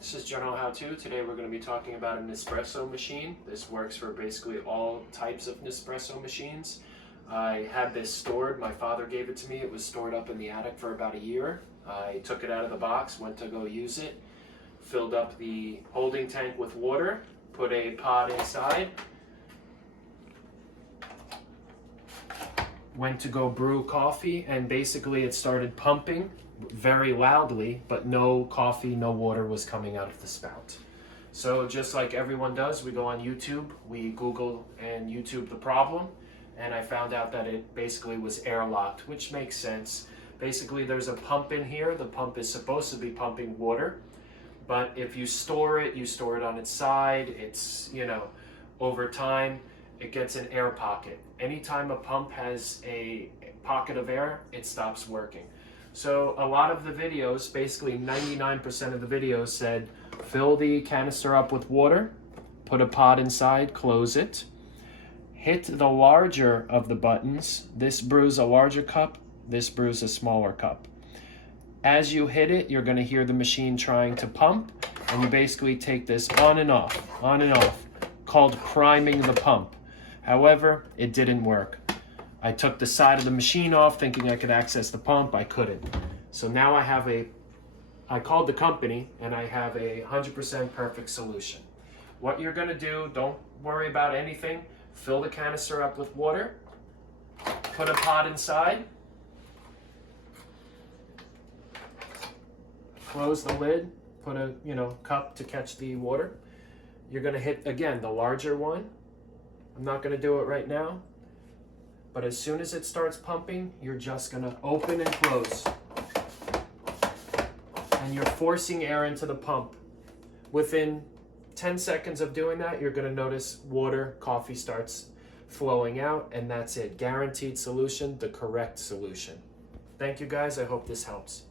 This is General How To. Today we're going to be talking about a Nespresso machine. This works for basically all types of Nespresso machines. I had this stored. My father gave it to me. It was stored up in the attic for about a year. I took it out of the box, went to go use it, filled up the holding tank with water, put a pod inside, went to go brew coffee, and basically it started pumping very loudly, but no coffee, no water was coming out of the spout. So just like everyone does, we go on YouTube, we Google and YouTube the problem, and I found out that it basically was airlocked, which makes sense. Basically there's a pump in here. The pump is supposed to be pumping water, but if you store it on its side, it's, over time, it gets an air pocket. Anytime a pump has a pocket of air, it stops working. So a lot of the videos, basically 99% of the videos said, fill the canister up with water, put a pod inside, close it, hit the larger of the buttons. This brews a larger cup, this brews a smaller cup. As you hit it, you're gonna hear the machine trying to pump, and you basically take this on and off, called priming the pump. However, it didn't work. I took the side of the machine off thinking I could access the pump. I couldn't. So now I called the company and I have a 100% perfect solution. What you're gonna do, don't worry about anything. Fill the canister up with water, put a pod inside, close the lid, put a cup to catch the water. You're gonna hit, again, the larger one. I'm not gonna do it right now. But as soon as it starts pumping, you're just gonna open and close. And you're forcing air into the pump. Within 10 seconds of doing that, you're gonna notice water, coffee starts flowing out, and that's it. Guaranteed solution, the correct solution. Thank you guys, I hope this helps.